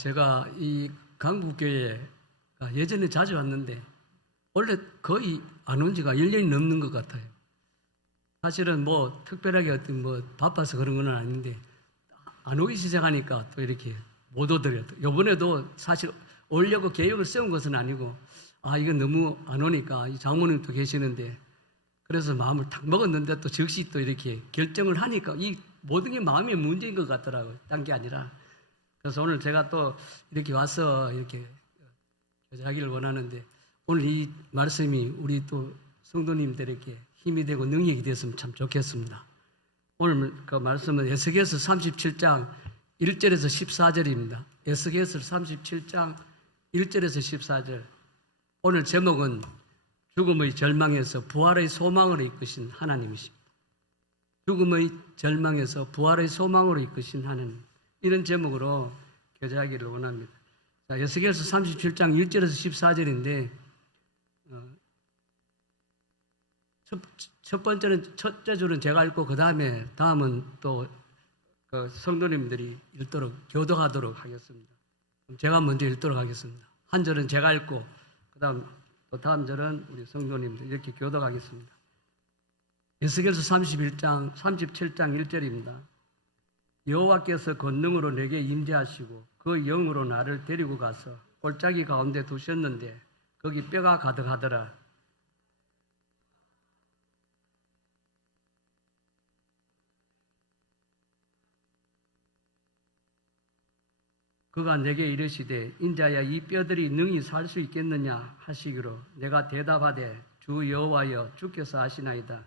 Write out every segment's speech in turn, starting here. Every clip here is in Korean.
제가 이 강북교회에 예전에 자주 왔는데 원래 거의 안 온 지가 1년이 넘는 것 같아요. 사실은 뭐 특별하게 어떤 뭐 바빠서 그런 건 아닌데 안 오기 시작하니까 또 이렇게 못 오더라고요. 요번에도 사실 오려고 계획을 세운 것은 아니고 이건 너무 안 오니까 이 장모님도 계시는데 그래서 마음을 탁 먹었는데 또 즉시 또 이렇게 결정을 하니까 이 모든 게 마음의 문제인 것 같더라고요. 딴 게 아니라. 그래서 오늘 제가 또 이렇게 와서 이렇게 교제하기를 원하는데 오늘 이 말씀이 우리 또 성도님들에게 힘이 되고 능력이 됐으면 참 좋겠습니다. 오늘 그 말씀은 에스겔서 37장 1절에서 14절입니다. 에스겔서 37장 1절에서 14절. 오늘 제목은 죽음의 절망에서 부활의 소망으로 이끄신 하나님이십니다. 죽음의 절망에서 부활의 소망으로 이끄신 하나님. 이런 제목으로 교제하기를 원합니다. 자, 에스겔서 37장 1절에서 14절인데 첫 번째는 첫째 줄은 제가 읽고 다음은 또 그 성도님들이 읽도록 교독하도록 하겠습니다. 제가 먼저 읽도록 하겠습니다. 한 절은 제가 읽고 또 다음 절은 우리 성도님들 이렇게 교독하겠습니다. 에스겔서 37장 1절입니다. 여호와께서 권능으로 내게 임재하시고 그 영으로 나를 데리고 가서 골짜기 가운데 두셨는데 거기 뼈가 가득하더라. 그가 내게 이르시되 인자야 이 뼈들이 능히 살 수 있겠느냐 하시기로 내가 대답하되 주 여호와여 주께서 아시나이다.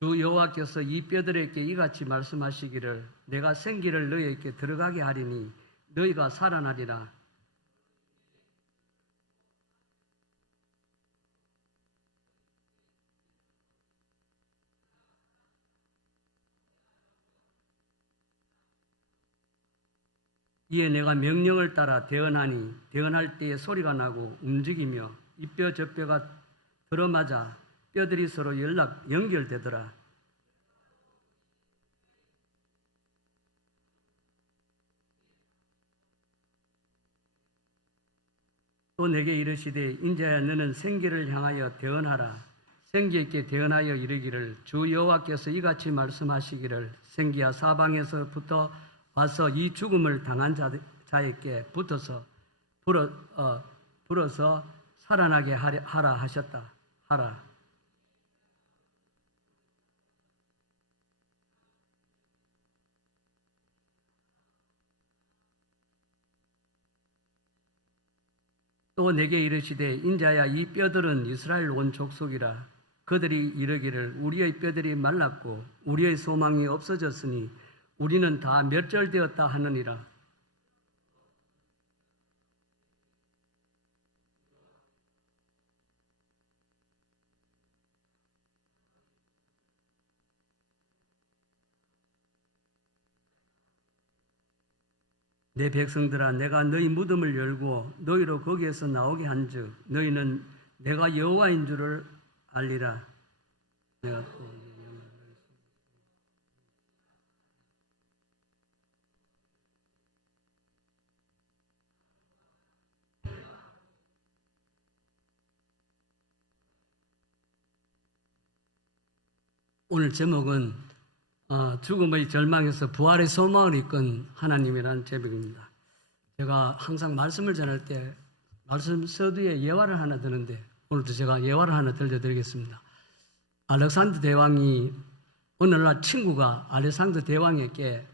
주 여호와께서 이 뼈들에게 이같이 말씀하시기를 내가 생기를 너희에게 들어가게 하리니 너희가 살아나리라. 이에 내가 명령을 따라 대언하니 대언할 때에 소리가 나고 움직이며 이 뼈 저 뼈가 들어맞아 뼈들이 서로 연결되더라. 또 내게 이르시되 인자야 너는 생기를 향하여 대언하라. 생기에게 대언하여 이르기를 주 여호와께서 이같이 말씀하시기를 생기야 사방에서부터 와서 이 죽음을 당한 자에게 불어서 살아나게 하라 하셨다. 하라. 또 내게 이르시되 인자야 이 뼈들은 이스라엘 온 족속이라. 그들이 이르기를 우리의 뼈들이 말랐고 우리의 소망이 없어졌으니 우리는 다 멸절되었다 하느니라. 내 백성들아 내가 너희 무덤을 열고 너희로 거기에서 나오게 한즉 너희는 내가 여호와인 줄을 알리라. 내가 또 오늘 제목은 죽음의 절망에서 부활의 소망을 이끈 하나님이라는 제목입니다. 제가 항상 말씀을 전할 때 말씀 서두에 예화를 하나 드는데 오늘도 제가 예화를 하나 들려드리겠습니다. 알렉산더 대왕이 어느 날 친구가 알렉산더 대왕에게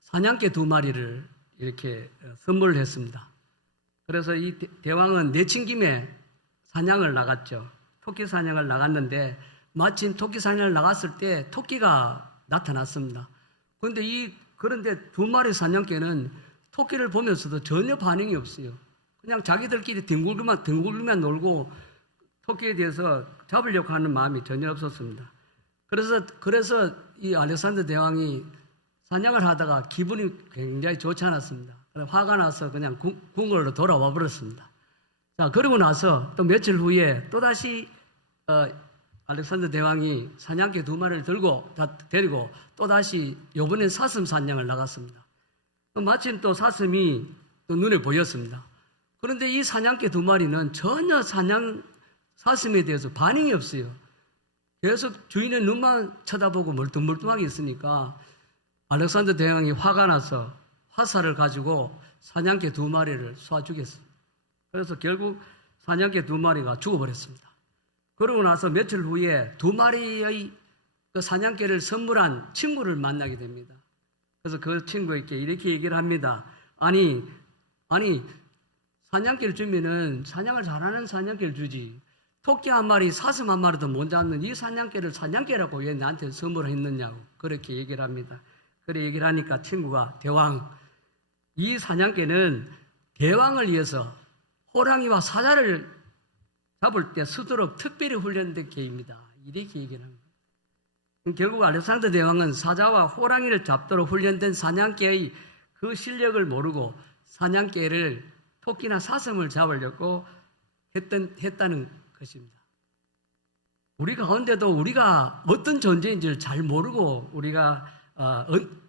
사냥개 2마리를 이렇게 선물을 했습니다. 그래서 이 대왕은 내친 김에 사냥을 나갔죠. 토끼 사냥을 나갔는데 마침 토끼 사냥을 나갔을 때 토끼가 나타났습니다. 그런데 2마리 사냥개는 토끼를 보면서도 전혀 반응이 없어요. 그냥 자기들끼리 뒹굴기만 놀고 토끼에 대해서 잡으려고 하는 마음이 전혀 없었습니다. 그래서 이 알렉산더 대왕이 사냥을 하다가 기분이 굉장히 좋지 않았습니다. 화가 나서 그냥 궁궐로 돌아와 버렸습니다. 자, 그러고 나서 또 며칠 후에 또다시 알렉산더 대왕이 사냥개 2마리를 데리고 또다시 요번엔 사슴 사냥을 나갔습니다. 마침 또 사슴이 또 눈에 보였습니다. 그런데 이 사냥개 2마리는 전혀 사슴에 대해서 반응이 없어요. 계속 주인의 눈만 쳐다보고 멀뚱멀뚱하게 있으니까 알렉산더 대왕이 화가 나서 화살을 가지고 사냥개 2마리를 쏴 죽였습니다. 그래서 결국 사냥개 2마리가 죽어버렸습니다. 그러고 나서 며칠 후에 2마리의 그 사냥개를 선물한 친구를 만나게 됩니다. 그래서 그 친구에게 이렇게 얘기를 합니다. 아니 사냥개를 주면은 사냥을 잘하는 사냥개를 주지. 토끼 1마리, 사슴 1마리도 못 잡는 이 사냥개를 사냥개라고 왜 나한테 선물했느냐고 그렇게 얘기를 합니다. 그래 얘기를 하니까 친구가 대왕, 이 사냥개는 대왕을 위해서 호랑이와 사자를 잡을 때 쓰도록 특별히 훈련된 개입니다. 이렇게 얘기를 합니다. 결국 알렉산더 대왕은 사자와 호랑이를 잡도록 훈련된 사냥개의 그 실력을 모르고 사냥개를 토끼나 사슴을 잡으려고 했다는 것입니다. 우리 가운데도 우리가 어떤 존재인지를 잘 모르고 우리가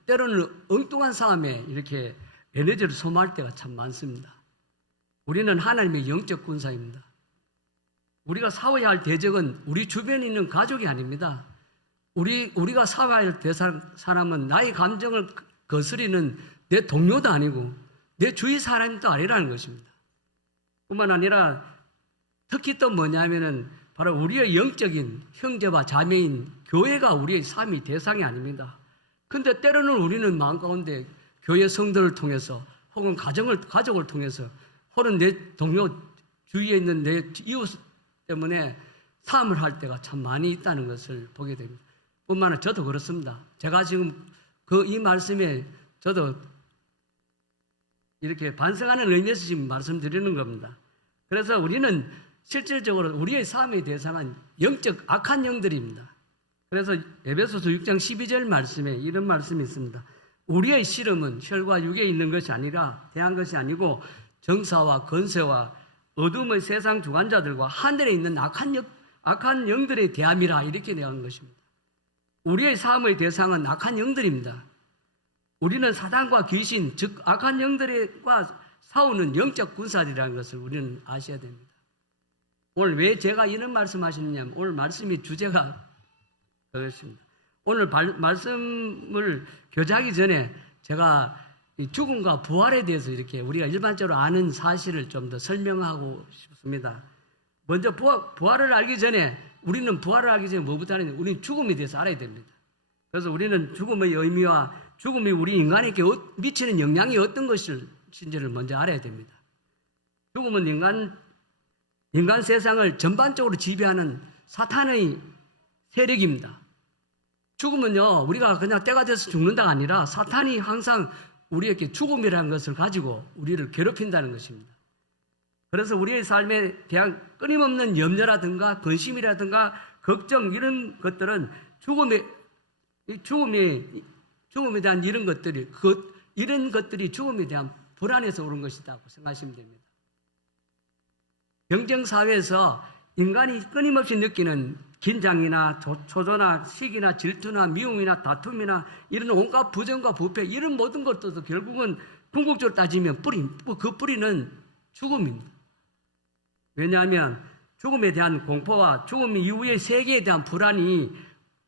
때로는 엉뚱한 싸움에 이렇게 에너지를 소모할 때가 참 많습니다. 우리는 하나님의 영적 군사입니다. 우리가 싸워야 할 대적은 우리 주변에 있는 가족이 아닙니다. 우리가 싸워야 할 사람은 나의 감정을 거스리는 내 동료도 아니고 내 주위 사람도 아니라는 것입니다. 뿐만 아니라 특히 또 뭐냐면은 바로 우리의 영적인 형제와 자매인 교회가 우리의 삶의 대상이 아닙니다. 근데 때로는 우리는 마음 가운데 교회 성도를 통해서 혹은 가족을 통해서 혹은 내 동료 주위에 있는 내 이웃 때문에 싸움을 할 때가 참 많이 있다는 것을 보게 됩니다. 뿐만 아니라 저도 그렇습니다. 제가 지금 이 말씀에 저도 이렇게 반성하는 의미에서 지금 말씀드리는 겁니다. 그래서 우리는 실질적으로 우리의 삶의 대상은 영적 악한 영들입니다. 그래서 에베소서 6장 12절 말씀에 이런 말씀이 있습니다. 우리의 씨름은 혈과 육에 있는 것이 아니라 대한 것이 아니고 정사와 권세와 어둠의 세상 주관자들과 하늘에 있는 악한 영들의 대함이라 이렇게 대한 것입니다. 우리의 삶의 대상은 악한 영들입니다. 우리는 사단과 귀신, 즉 악한 영들과 싸우는 영적 군사들이라는 것을 우리는 아셔야 됩니다. 오늘 왜 제가 이런 말씀하시느냐면 오늘 말씀의 주제가 그렇습니다. 오늘 말씀을 교제하기 전에 제가 죽음과 부활에 대해서 이렇게 우리가 일반적으로 아는 사실을 좀 더 설명하고 싶습니다. 먼저 부활을 알기 전에 우리는 부활을 알기 전에 뭐부터 하느냐? 우리는 죽음에 대해서 알아야 됩니다. 그래서 우리는 죽음의 의미와 죽음이 우리 인간에게 미치는 영향이 어떤 것인지를 먼저 알아야 됩니다. 죽음은 인간 세상을 전반적으로 지배하는 사탄의 세력입니다. 죽음은요, 우리가 그냥 때가 돼서 죽는다가 아니라 사탄이 항상 우리에게 죽음이라는 것을 가지고 우리를 괴롭힌다는 것입니다. 그래서 우리의 삶에 대한 끊임없는 염려라든가 근심이라든가 걱정 이런 것들은 죽음에 대한 이런 것들이 죽음에 대한 불안에서 오는 것이라고 생각하시면 됩니다. 경쟁사회에서 인간이 끊임없이 느끼는 긴장이나 초조나 시기나 질투나 미움이나 다툼이나 이런 온갖 부정과 부패 이런 모든 것들도 결국은 궁극적으로 따지면 그 뿌리는 죽음입니다. 왜냐하면 죽음에 대한 공포와 죽음 이후의 세계에 대한 불안이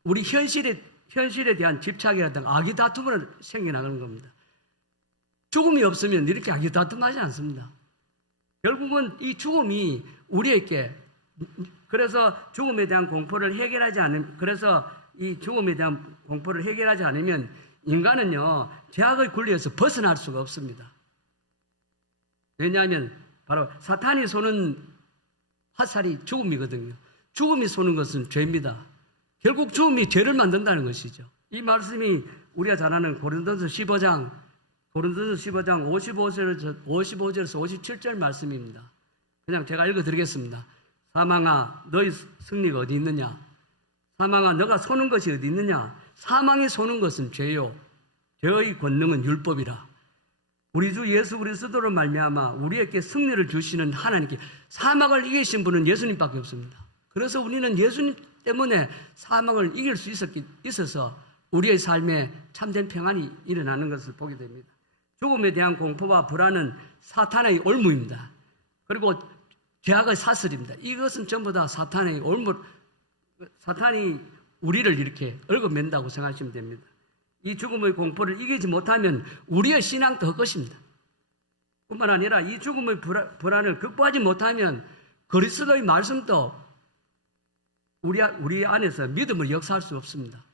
우리 현실에 대한 집착이라든가 악의 다툼으로 생겨나가는 겁니다. 죽음이 없으면 이렇게 악의 다툼하지 않습니다. 결국은 이 죽음이 우리에게 그래서 죽음에 대한 공포를 해결하지 않으면 그래서 이 죽음에 대한 공포를 해결하지 않으면 인간은요 죄악의 굴레에서 벗어날 수가 없습니다. 왜냐하면 바로 사탄이 쏘는 화살이 죽음이거든요. 죽음이 쏘는 것은 죄입니다. 결국 죽음이 죄를 만든다는 것이죠. 이 말씀이 우리가 잘 아는 고린도서 15장 55절에서 57절 말씀입니다. 그냥 제가 읽어드리겠습니다. 사망아 너희 승리가 어디 있느냐? 사망아 너가 쏘는 것이 어디 있느냐? 사망이 쏘는 것은 죄요 죄의 권능은 율법이라. 우리 주 예수 그리스도로 말미암아 우리에게 승리를 주시는 하나님께 사망을 이기신 분은 예수님밖에 없습니다. 그래서 우리는 예수님 때문에 사망을 이길 수 있어서 우리의 삶에 참된 평안이 일어나는 것을 보게 됩니다. 죽음에 대한 공포와 불안은 사탄의 올무입니다. 그리고 죄악의 사슬입니다. 이것은 전부 다 사탄의 올무, 사탄이 우리를 이렇게 얽어맨다고 생각하시면 됩니다. 이 죽음의 공포를 이기지 못하면 우리의 신앙도 헛것입니다. 뿐만 아니라 이 죽음의 불안을 극복하지 못하면 그리스도의 말씀도 우리 안에서 믿음을 역사할 수 없습니다.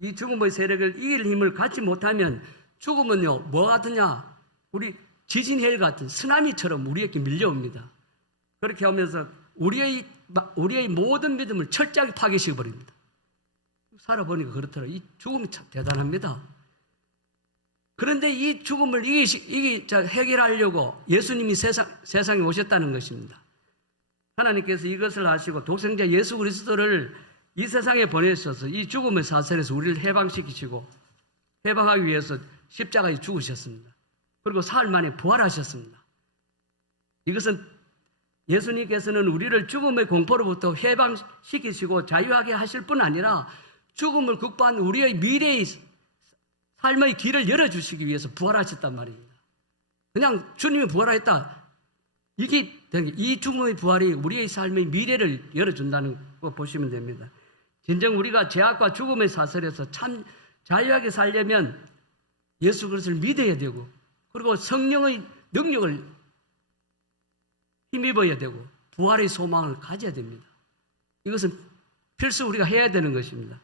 이 죽음의 세력을 이길 힘을 갖지 못하면 죽음은요, 뭐 같으냐? 우리 지진해일 같은 쓰나미처럼 우리에게 밀려옵니다. 그렇게 하면서 우리의 모든 믿음을 철저하게 파괴시켜버립니다. 살아보니까 그렇더라고요. 이 죽음이 참 대단합니다. 그런데 이 죽음을 해결하려고 예수님이 세상에 오셨다는 것입니다. 하나님께서 이것을 아시고 독생자 예수 그리스도를 이 세상에 보내셔서 이 죽음의 사슬에서 우리를 해방시키시고 해방하기 위해서 십자가에 죽으셨습니다. 그리고 사흘 만에 부활하셨습니다. 이것은 예수님께서는 우리를 죽음의 공포로부터 해방시키시고 자유하게 하실 뿐 아니라 죽음을 극복한 우리의 미래의 삶의 길을 열어주시기 위해서 부활하셨단 말입니다. 그냥 주님이 부활했다. 이 죽음의 부활이 우리의 삶의 미래를 열어준다는 거 보시면 됩니다. 진정 우리가 죄악과 죽음의 사슬에서 참 자유하게 살려면 예수 그리스도를 믿어야 되고 그리고 성령의 능력을 힘입어야 되고 부활의 소망을 가져야 됩니다. 이것은 필수 우리가 해야 되는 것입니다.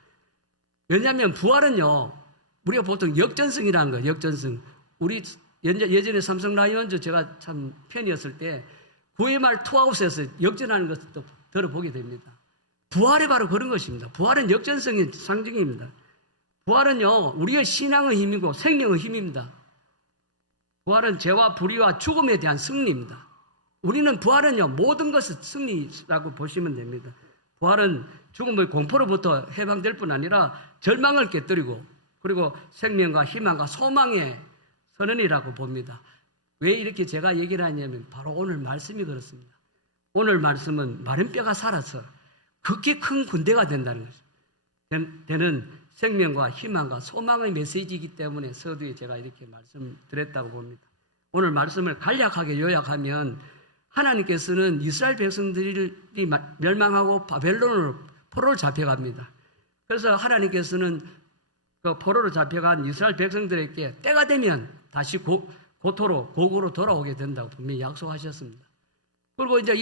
왜냐하면 부활은요, 우리가 보통 역전승이라는 거예요. 역전승. 우리 예전에 삼성 라이온즈 제가 참 팬이었을 때 9회 말 투아웃에서 역전하는 것을 또 들어보게 됩니다. 부활이 바로 그런 것입니다. 부활은 역전승의 상징입니다. 부활은요, 우리의 신앙의 힘이고 생명의 힘입니다. 부활은 죄와 불의와 죽음에 대한 승리입니다. 우리는 부활은요, 모든 것을 승리라고 보시면 됩니다. 부활은 죽음의 공포로부터 해방될 뿐 아니라 절망을 깨뜨리고 그리고 생명과 희망과 소망의 선언이라고 봅니다. 왜 이렇게 제가 얘기를 하냐면 바로 오늘 말씀이 그렇습니다. 오늘 말씀은 마른 뼈가 살아서 극히 큰 군대가 된다는 것입니다. 되는 생명과 희망과 소망의 메시지이기 때문에 서두에 제가 이렇게 말씀드렸다고 봅니다. 오늘 말씀을 간략하게 요약하면 하나님께서는 이스라엘 백성들이 멸망하고 바벨론으로 포로로 잡혀갑니다. 그래서 하나님께서는 그 포로로 잡혀간 이스라엘 백성들에게 때가 되면 다시 고구로 돌아오게 된다고 분명히 약속하셨습니다. 그리고 이제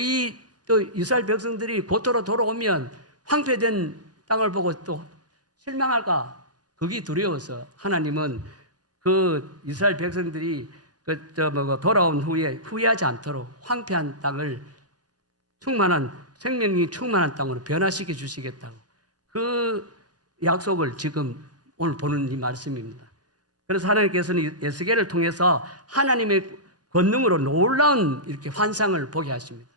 또 이스라엘 백성들이 고토로 돌아오면 황폐된 땅을 보고 또 실망할까? 그게 두려워서 하나님은 그 이스라엘 백성들이 돌아온 후에 후회하지 않도록 황폐한 땅을 생명이 충만한 땅으로 변화시켜 주시겠다고 그 약속을 지금 오늘 보는 이 말씀입니다. 그래서 하나님께서는 에스겔을 통해서 하나님의 권능으로 놀라운 이렇게 환상을 보게 하십니다.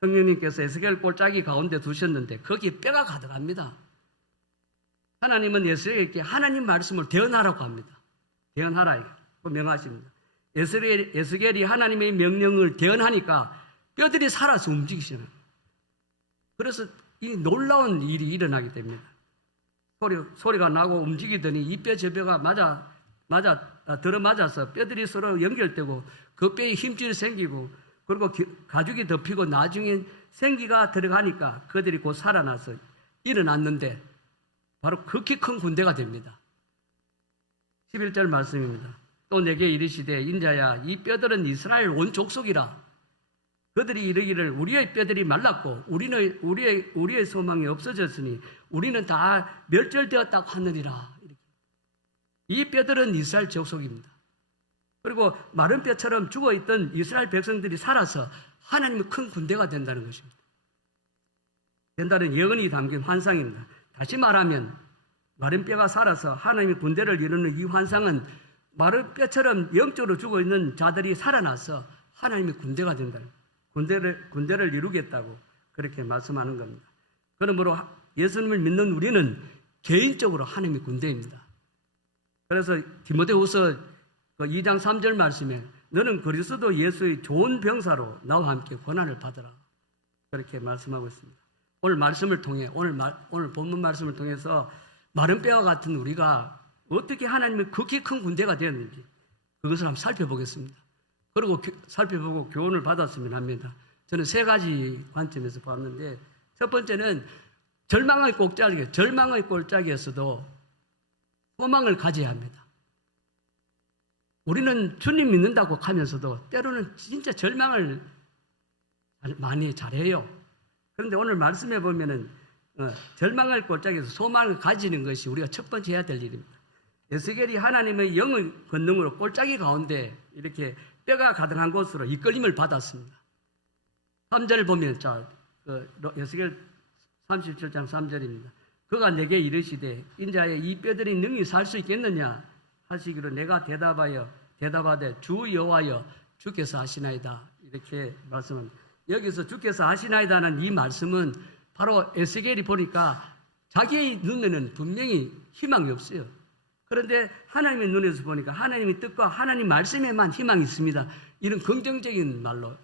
성령님께서 에스겔 골짜기 가운데 두셨는데 거기에 뼈가 가득합니다. 하나님은 에스겔에게 하나님 말씀을 대언하라고 합니다. 대언하라 명하십니다. 에스겔이 하나님의 명령을 대언하니까 뼈들이 살아서 움직이시는 거예요. 그래서 이 놀라운 일이 일어나게 됩니다. 소리가 나고 움직이더니 이 뼈 저 뼈가 들어맞아서 뼈들이 서로 연결되고 그 뼈에 힘줄이 생기고 그리고 가죽이 덮이고 나중에 생기가 들어가니까 그들이 곧 살아나서 일어났는데 바로 극히 큰 군대가 됩니다. 11절 말씀입니다. 또 내게 이르시되 인자야 이 뼈들은 이스라엘 온 족속이라. 그들이 이르기를 우리의 뼈들이 말랐고 우리의 소망이 없어졌으니 우리는 다 멸절되었다고 하느니라. 이 뼈들은 이스라엘 족속입니다. 그리고 마른 뼈처럼 죽어있던 이스라엘 백성들이 살아서 하나님의 큰 군대가 된다는 것입니다. 된다는 예언이 담긴 환상입니다. 다시 말하면 마른 뼈가 살아서 하나님의 군대를 이루는 이 환상은 마른 뼈처럼 영적으로 죽어있는 자들이 살아나서 하나님의 군대가 된다는 거예요. 군대를 이루겠다고 그렇게 말씀하는 겁니다. 그러므로 예수님을 믿는 우리는 개인적으로 하나님의 군대입니다. 그래서 디모데후서 2장 3절 말씀에 너는 그리스도 예수의 좋은 병사로 나와 함께 고난을 받으라. 그렇게 말씀하고 있습니다. 오늘 말씀을 통해 오늘 본문 말씀을 통해서 마른 뼈와 같은 우리가 어떻게 하나님의 극히 큰 군대가 되었는지 그것을 한번 살펴보겠습니다. 그리고 살펴보고 교훈을 받았으면 합니다. 저는 세 가지 관점에서 봤는데 첫 번째는 절망의 꼴짝이었어도 소망을 가져야 합니다. 우리는 주님 믿는다고 하면서도 때로는 진짜 절망을 많이 잘해요. 그런데 오늘 말씀해 보면은 절망의 꼴짝에서 소망을 가지는 것이 우리가 첫 번째 해야 될 일입니다. 에스겔이 하나님의 영의 권능으로 꼴짝이 가운데 이렇게 뼈가 가득한 곳으로 이끌림을 받았습니다. 3절을 보면 에스겔 37장 3절입니다. 그가 내게 이르시되 인자의 이 뼈들이 능히 살 수 있겠느냐 하시기로 내가 대답하되 주 여호와여 주께서 하시나이다 이렇게 말씀합니다. 여기서 주께서 하시나이다는 이 말씀은 바로 에스겔이 보니까 자기의 눈에는 분명히 희망이 없어요. 그런데 하나님의 눈에서 보니까 하나님의 뜻과 하나님 말씀에만 희망이 있습니다. 이런 긍정적인 말로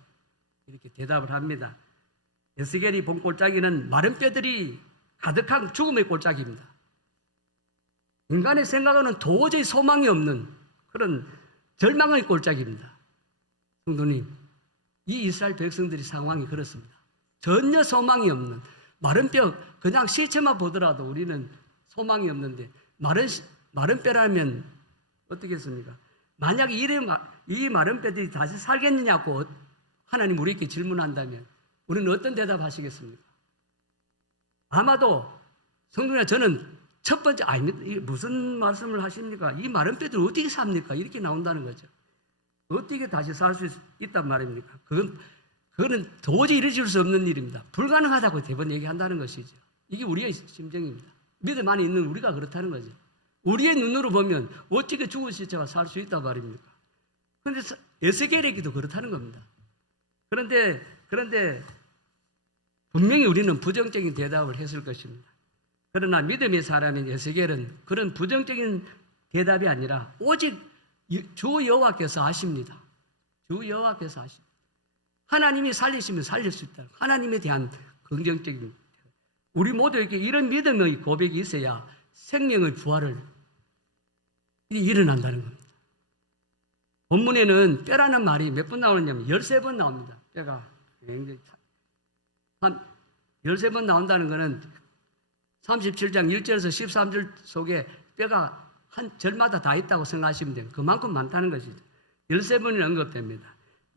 이렇게 대답을 합니다. 에스겔이 본 꼴짝이는 마른 뼈들이 가득한 죽음의 꼴짝입니다. 인간의 생각에는 도저히 소망이 없는 그런 절망의 꼴짝입니다. 성도님, 이 이스라엘 백성들의 상황이 그렇습니다. 전혀 소망이 없는 마른 뼈, 그냥 시체만 보더라도 우리는 소망이 없는데 마른 뼈라면 어떻겠습니까? 만약 이 마른 뼈들이 다시 살겠느냐고 하나님 우리에게 질문한다면 우리는 어떤 대답하시겠습니까? 아마도 성도님 저는 첫 번째 무슨 말씀을 하십니까? 이 마른 뼈들 어떻게 삽니까? 이렇게 나온다는 거죠. 어떻게 다시 살 수 있단 말입니까? 그거는 도저히 이루어질 수 없는 일입니다. 불가능하다고 대번 얘기한다는 것이죠. 이게 우리의 심정입니다. 믿음 안에 있는 우리가 그렇다는 거죠. 우리의 눈으로 보면 어떻게 죽은 시체가 살 수 있단 말입니까? 그런데 에스겔에게도 그렇다는 겁니다. 그런데 분명히 우리는 부정적인 대답을 했을 것입니다. 그러나 믿음의 사람인 에스겔은 그런 부정적인 대답이 아니라 오직 주 여호와께서 아십니다. 주 여호와께서 아십니다. 하나님이 살리시면 살릴 수 있다. 하나님에 대한 긍정적인 우리 모두에게 이런 믿음의 고백이 있어야 생명의 부활을 일어난다는 겁니다. 본문에는 뼈라는 말이 몇 번 나오느냐면 13번 나옵니다. 뼈가 굉장히 13번 나온다는 것은 37장 1절에서 13절 속에 뼈가 한 절마다 다 있다고 생각하시면 돼요. 그만큼 많다는 것이죠. 13번이 언급됩니다.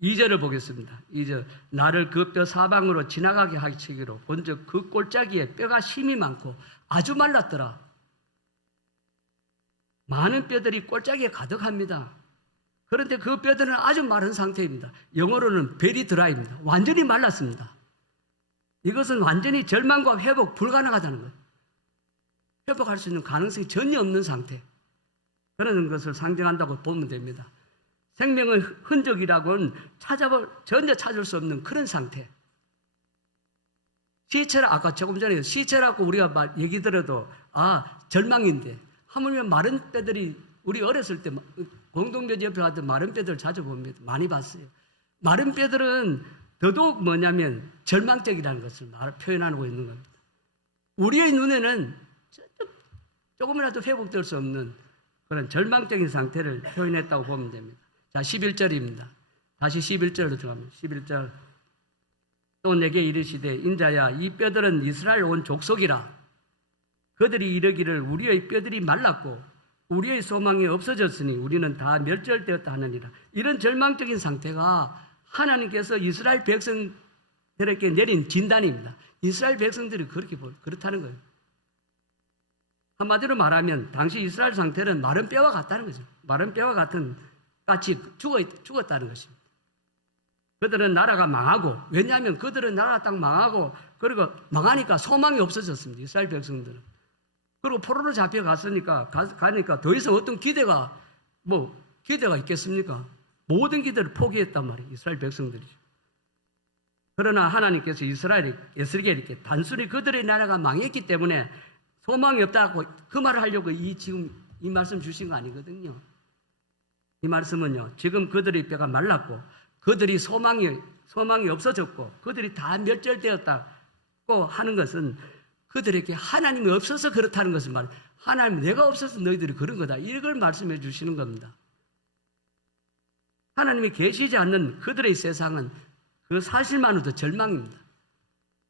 2절을 보겠습니다. 2절 나를 그 뼈 사방으로 지나가게 하시기로 본즉 그 꼴짝이에 뼈가 힘이 많고 아주 말랐더라. 많은 뼈들이 꼴짝이에 가득합니다. 그런데 그 뼈들은 아주 마른 상태입니다. 영어로는 very dry입니다. 완전히 말랐습니다. 이것은 완전히 절망과 회복 불가능하다는 거예요. 회복할 수 있는 가능성이 전혀 없는 상태. 그런 것을 상징한다고 보면 됩니다. 생명의 흔적이라고는 전혀 찾을 수 없는 그런 상태. 아까 조금 전에 시체라고 우리가 얘기 들어도 절망인데 하물며 마른 뼈들이 우리 어렸을 때 공동묘지 옆에 가도 마른 뼈들 자주 봅니다. 많이 봤어요. 마른 뼈들은 더더욱 뭐냐면 절망적이라는 것을 표현하고 있는 겁니다. 우리의 눈에는 조금이라도 회복될 수 없는 그런 절망적인 상태를 표현했다고 보면 됩니다. 자, 11절입니다. 다시 11절로 들어갑니다. 11절 또 내게 이르시되 인자야 이 뼈들은 이스라엘 온 족속이라 그들이 이르기를 우리의 뼈들이 말랐고 우리의 소망이 없어졌으니 우리는 다 멸절되었다 하느니라. 이런 절망적인 상태가 하나님께서 이스라엘 백성들에게 내린 진단입니다. 이스라엘 백성들이 그렇다는 거예요. 한마디로 말하면 당시 이스라엘 상태는 마른 뼈와 같다는 거죠. 마른 뼈와 같이 죽었다는 것입니다. 그들은 나라가 망하고 왜냐하면 그들은 나라가 딱 망하고 그리고 망하니까 소망이 없어졌습니다. 이스라엘 백성들은. 그리고 포로로 잡혀갔으니까 가니까 더 이상 어떤 기대가 있겠습니까? 모든 기대를 포기했단 말이에요. 이스라엘 백성들이죠. 그러나 하나님께서 에스겔에게 단순히 그들의 나라가 망했기 때문에 소망이 없다고 그 말을 하려고 지금 이 말씀 주신 거 아니거든요. 이 말씀은요, 지금 그들의 뼈가 말랐고 그들이 소망이 소망이 없어졌고 그들이 다 멸절되었다고 하는 것은 그들에게 하나님이 없어서 그렇다는 것을 말해요. 하나님 내가 없어서 너희들이 그런 거다. 이걸 말씀해 주시는 겁니다. 하나님이 계시지 않는 그들의 세상은 그 사실만으로도 절망입니다.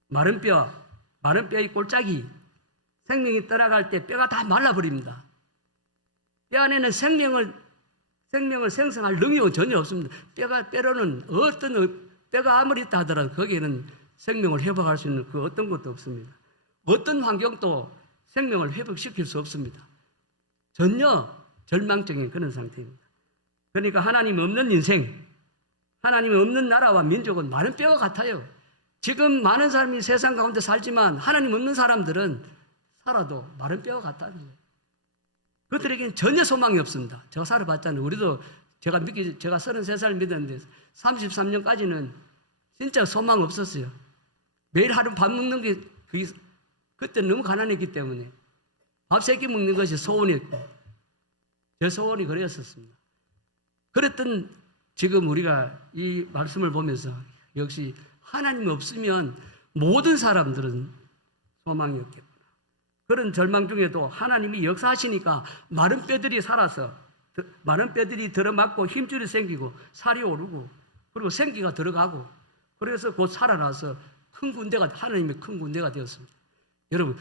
마른 뼈의 꼴짝이 생명이 떠나갈 때 뼈가 다 말라버립니다. 뼈 안에는 생명을 생성할 능력은 전혀 없습니다. 뼈로는 뼈가 아무리 있다 하더라도 거기에는 생명을 회복할 수 있는 그 어떤 것도 없습니다. 어떤 환경도 생명을 회복시킬 수 없습니다. 전혀 절망적인 그런 상태입니다. 그러니까 하나님 없는 인생, 하나님 없는 나라와 민족은 마른 뼈와 같아요. 지금 많은 사람이 세상 가운데 살지만 하나님 없는 사람들은 살아도 마른 뼈와 같다는 거예요. 그들에게는 전혀 소망이 없습니다. 제가 살아봤잖아요. 우리도 제가 33살 믿었는데 33년까지는 진짜 소망 없었어요. 매일 하루 밥 먹는 게 그때 너무 가난했기 때문에 밥 3끼 먹는 것이 소원이었고 제 소원이 그랬었습니다. 그랬던 지금 우리가 이 말씀을 보면서 역시 하나님이 없으면 모든 사람들은 소망이 없겠구나. 그런 절망 중에도 하나님이 역사하시니까 마른 뼈들이 살아서 마른 뼈들이 들어맞고 힘줄이 생기고 살이 오르고 그리고 생기가 들어가고 그래서 곧 살아나서 큰 군대가 하나님의 큰 군대가 되었습니다. 여러분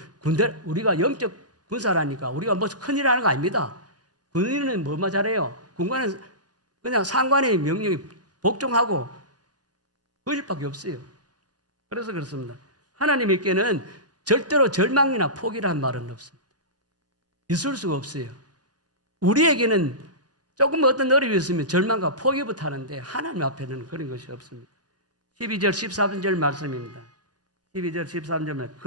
우리가 영적 군사라니까 우리가 뭐 큰일 하는 거 아닙니다. 군인은 뭐만 잘해요? 군관은 그냥 상관의 명령에 복종하고 그 일밖에 없어요. 그래서 그렇습니다. 하나님께는 절대로 절망이나 포기라는 말은 없습니다. 있을 수가 없어요. 우리에게는 조금 어떤 어려움이 있으면 절망과 포기부터 하는데 하나님 앞에는 그런 것이 없습니다. 12절 13절 말씀입니다. 12절 13절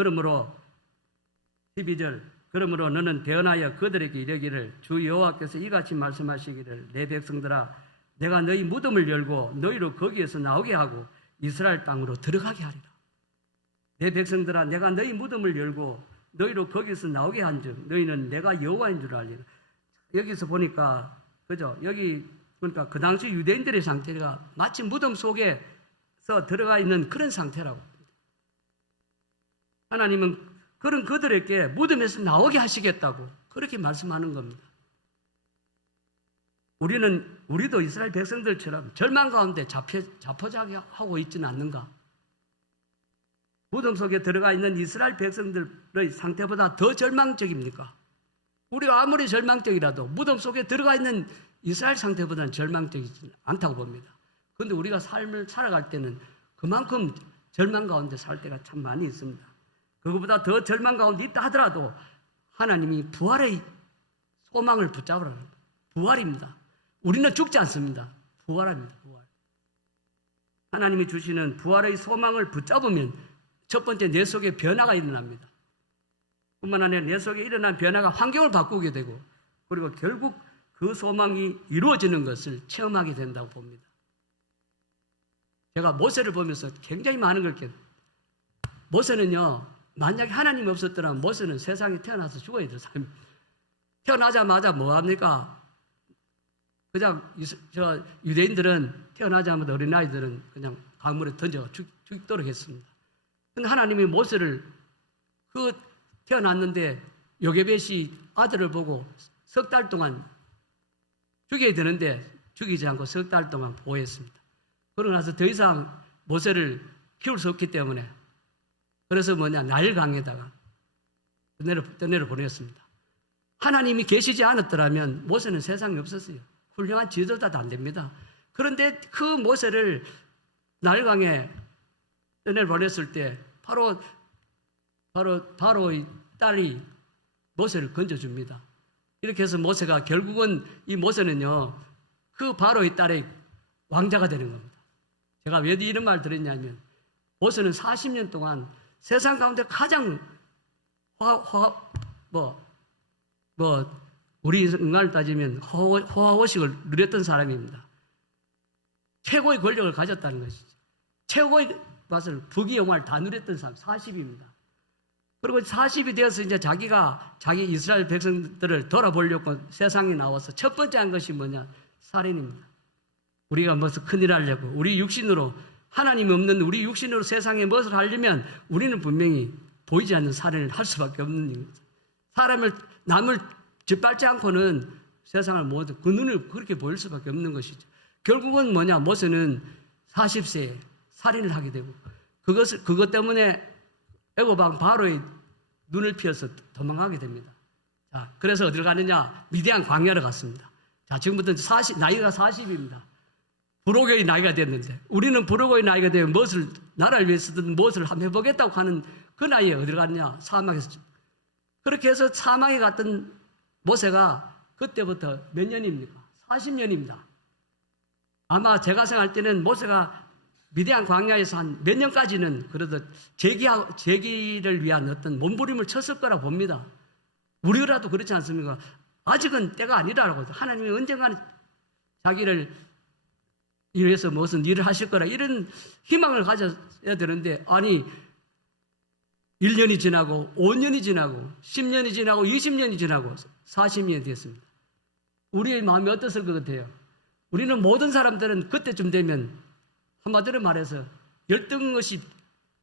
그러므로 너는 대언하여 그들에게 이르기를 주 여호와께서 이같이 말씀하시기를 내 백성들아 내가 너희 무덤을 열고 너희로 거기에서 나오게 하고 이스라엘 땅으로 들어가게 하리라. 내 백성들아 내가 너희 무덤을 열고 너희로 거기서 나오게 한즉 너희는 내가 여호와인 줄 알리라. 여기서 보니까 그죠? 여기 그러니까 그 당시 유대인들의 상태가 마치 무덤 속에서 들어가 있는 그런 상태라고. 하나님은 그런 그들에게 무덤에서 나오게 하시겠다고 그렇게 말씀하는 겁니다. 우리도 이스라엘 백성들처럼 절망 가운데 자포자기하고 있지는 않는가? 무덤 속에 들어가 있는 이스라엘 백성들의 상태보다 더 절망적입니까? 우리가 아무리 절망적이라도 무덤 속에 들어가 있는 이스라엘 상태보다는 절망적이지 않다고 봅니다. 그런데 우리가 삶을 살아갈 때는 그만큼 절망 가운데 살 때가 참 많이 있습니다. 그것보다 더 절망 가운데 있다 하더라도 하나님이 부활의 소망을 붙잡으라는 겁니다. 부활입니다. 우리는 죽지 않습니다. 부활합니다. 부활. 하나님이 주시는 부활의 소망을 붙잡으면 첫 번째 내 속에 변화가 일어납니다. 뿐만 아니라 내 속에 일어난 변화가 환경을 바꾸게 되고 그리고 결국 그 소망이 이루어지는 것을 체험하게 된다고 봅니다. 제가 모세를 보면서 굉장히 많은 걸 깨달았어요. 모세는요, 만약에 하나님이 없었더라면 모세는 세상에 태어나서 죽어야 될 사람입니다. 태어나자마자 뭐합니까? 그냥 유대인들은 태어나자마자 어린아이들은 그냥 강물에 던져 죽도록 했습니다. 근데 하나님이 모세를 태어났는데 요게벳이 아들을 보고 석 달 동안 죽여야 되는데 죽이지 않고 석 달 동안 보호했습니다. 그러고 나서 더 이상 모세를 키울 수 없기 때문에 그래서 나일강에다가 떠내려 보냈습니다. 하나님이 계시지 않았더라면 모세는 세상에 없었어요. 훌륭한 지도자도 안 됩니다. 그런데 그 모세를 나일강에 떠내려 보냈을 때 바로의 딸이 모세를 건져줍니다. 이렇게 해서 모세가 결국은 이 모세는요 그 바로의 딸의 왕자가 되는 겁니다. 제가 왜 이런 말 드렸냐면 모세는 40년 동안 세상 가운데 가장 우리 인간을 따지면 호화호식을 누렸던 사람입니다. 최고의 권력을 가졌다는 것이죠. 최고의 맛을 부귀영화를 다 누렸던 사람 40입니다. 그리고 40이 되어서 이제 자기 이스라엘 백성들을 돌아보려고 세상에 나와서 첫 번째 한 것이 뭐냐? 살인입니다. 우리가 무슨 큰일 하려고 우리 육신으로 하나님이 없는 우리 육신으로 세상에 무엇을 하려면 우리는 분명히 보이지 않는 살인을 할 수밖에 없는 일입니다. 남을 짓밟지 않고는 세상을 모두 그 눈을 그렇게 보일 수밖에 없는 것이죠. 결국은 뭐냐? 모세는 40세에 살인을 하게 되고 그것 때문에 애굽 왕 바로의 눈을 피해서 도망하게 됩니다. 자, 그래서 어디를 가느냐? 미디안 광야로 갔습니다. 자, 지금부터 나이가 40입니다. 부로교의 나이가 됐는데 우리는 부로교의 나이가 되면 무엇을 나라를 위해서든 무엇을 한번 해보겠다고 하는 그 나이에 어디를 갔느냐? 사막에서. 그렇게 해서 사막에 갔던 모세가 그때부터 몇 년입니까? 40년입니다. 아마 제가 생각할 때는 모세가 미디안 광야에서 한 몇 년까지는 그래도 재기를 위한 어떤 몸부림을 쳤을 거라고 봅니다. 우리라도 그렇지 않습니까? 아직은 때가 아니라고. 하나님이 언젠가는 자기를 위해서 무슨 일을 하실 거라 이런 희망을 가져야 되는데 아니 1년이 지나고 5년이 지나고 10년이 지나고 20년이 지나고 40년이 됐습니다. 우리의 마음이 어땠을 것 같아요? 우리는 모든 사람들은 그때쯤 되면 한마디로 말해서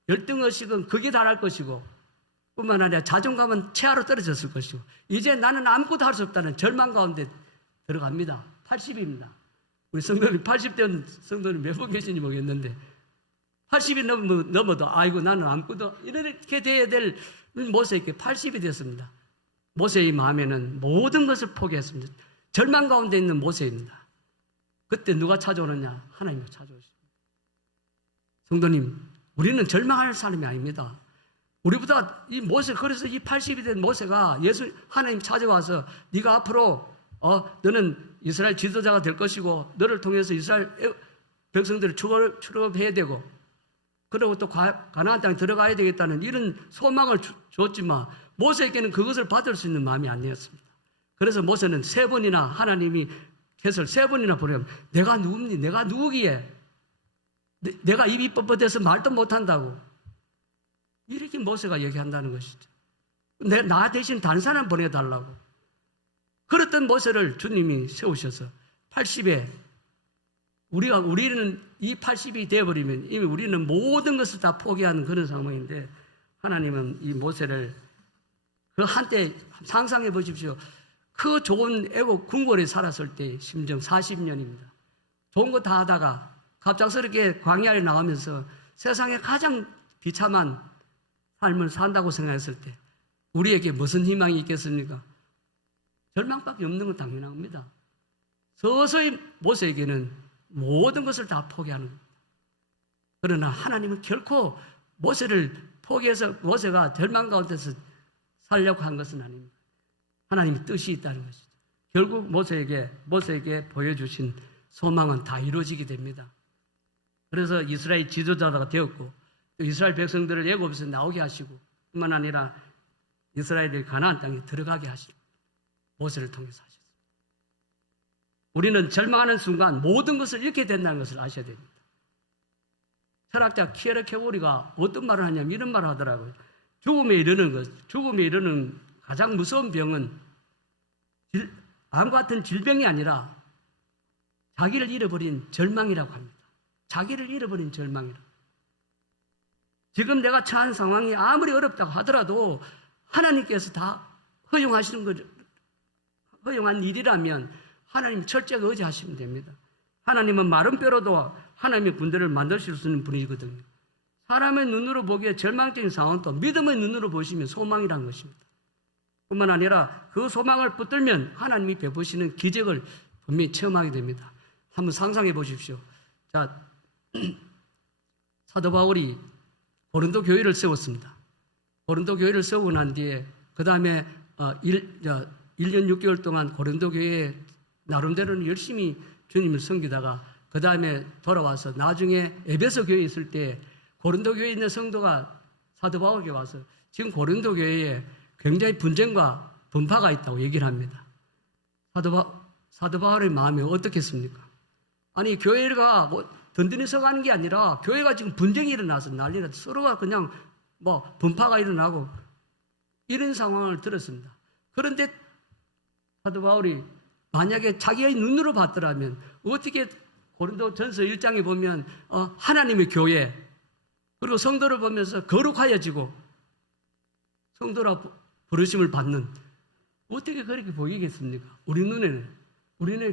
열등의식은 극에 달할 것이고 뿐만 아니라 자존감은 최하로 떨어졌을 것이고 이제 나는 아무것도 할 수 없다는 절망 가운데 들어갑니다. 80입니다. 우리 성도님 80대 성도님 몇 분 계신지 모르겠는데 80이 넘어도 아이고 나는 아무것도 이렇게 돼야 될 모세에게 80이 됐습니다. 모세의 마음에는 모든 것을 포기했습니다. 절망 가운데 있는 모세입니다. 그때 누가 찾아오느냐? 하나님이 찾아오십니다. 성도님, 우리는 절망할 사람이 아닙니다. 우리보다 이 모세, 그래서 이 80이 된 모세가 하나님 찾아와서 네가 앞으로 너는 이스라엘 지도자가 될 것이고 너를 통해서 이스라엘 백성들을 출업해야 되고 그리고 또 가나안 땅에 들어가야 되겠다는 이런 소망을 줬지만 모세에게는 그것을 받을 수 있는 마음이 아니었습니다. 그래서 모세는 3번이나 하나님이 해설 3번이나 보내면 내가 누굽니? 내가 누구기에? 내가 입이 뻣뻣해서 말도 못한다고. 이렇게 모세가 얘기한다는 것이죠. 나 대신 다른 사람 보내달라고. 그랬던 모세를 주님이 세우셔서 80에 우리는 이 80이 되어버리면 이미 우리는 모든 것을 다 포기하는 그런 상황인데 하나님은 이 모세를 그 한때 상상해 보십시오. 그 좋은 애국 궁궐에 살았을 때 심정 40년입니다. 좋은 거 다 하다가 갑작스럽게 광야에 나가면서 세상에 가장 비참한 삶을 산다고 생각했을 때 우리에게 무슨 희망이 있겠습니까? 절망밖에 없는 건 당연한 겁니다. 서서히 모세에게는 모든 것을 다 포기하는 겁니다. 그러나 하나님은 결코 모세를 포기해서 모세가 절망 가운데서 살려고 한 것은 아닙니다. 하나님의 뜻이 있다는 것이죠. 결국 모세에게 보여주신 소망은 다 이루어지게 됩니다. 그래서 이스라엘 지도자가 되었고 또 이스라엘 백성들을 애굽에서 나오게 하시고 뿐만 아니라 이스라엘이 가나안 땅에 들어가게 하시고 모세를 통해서 하셨습니다. 우리는 절망하는 순간 모든 것을 잃게 된다는 것을 아셔야 됩니다. 철학자 키에르케고리가 어떤 말을 하냐면 이런 말을 하더라고요. 죽음에 이르는 가장 무서운 병은 암과 같은 질병이 아니라 자기를 잃어버린 절망이라고 합니다. 자기를 잃어버린 절망이라. 지금 내가 처한 상황이 아무리 어렵다고 하더라도 하나님께서 다 허용한 일이라면 하나님 철저하게 의지하시면 됩니다. 하나님은 마른 뼈로도 하나님의 군대를 만드실 수 있는 분이거든요. 사람의 눈으로 보기에 절망적인 상황도 믿음의 눈으로 보시면 소망이라는 것입니다. 뿐만 아니라 그 소망을 붙들면 하나님이 베푸시는 기적을 분명히 체험하게 됩니다. 한번 상상해 보십시오. 자, 사도 바울이 고린도 교회를 세웠습니다. 고린도 교회를 세우고 난 뒤에 그 다음에 1년 6개월 동안 고린도 교회에 나름대로는 열심히 주님을 섬기다가 그 다음에 돌아와서 나중에 에베소 교회에 있을 때 고린도 교회에 있는 성도가 사도 바울에게 와서 지금 고린도 교회에 굉장히 분쟁과 분파가 있다고 얘기를 합니다. 사도 바울의 마음이 어떻겠습니까? 아니 교회가 든든히 서가는 게 아니라 교회가 지금 분쟁이 일어나서 난리나 서로가 그냥 분파가 일어나고 이런 상황을 들었습니다. 그런데 사도 바울이 만약에 자기의 눈으로 봤더라면 어떻게 고린도전서 1장에 보면 하나님의 교회, 그리고 성도를 보면서 거룩하여지고 성도라 부르심을 받는, 어떻게 그렇게 보이겠습니까? 우리는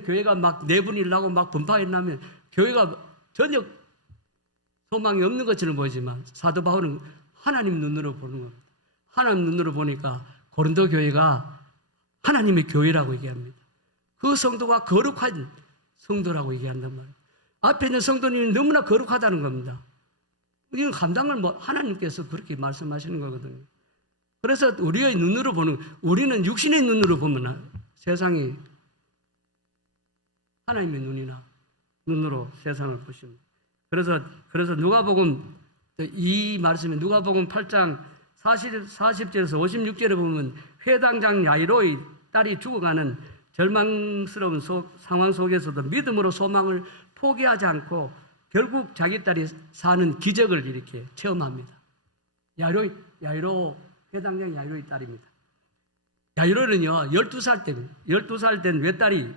교회가 막 내분이 나고 막 분파가 나면 교회가 전혀 소망이 없는 것처럼 보이지만, 사도 바울은 하나님 눈으로 보는 겁니다. 하나님 눈으로 보니까 고린도 교회가 하나님의 교회라고 얘기합니다. 그 성도가 거룩한 성도라고 얘기한단 말이에요. 앞에 있는 성도님이 너무나 거룩하다는 겁니다. 이건 감당을 하나님께서 그렇게 말씀하시는 거거든요. 그래서 우리의 눈으로 우리는 육신의 눈으로 보면 세상이 하나님의 눈으로 세상을 보십니다. 그래서 누가복음, 이 말씀에 누가복음 8장 40절에서 56절에 보면 회당장 야이로의 딸이 죽어가는 절망스러운 상황 속에서도 믿음으로 소망을 포기하지 않고 결국 자기 딸이 사는 기적을 이렇게 체험합니다. 야이로, 회당장 야이로의 딸입니다. 야이로는요, 12살 된 외딸이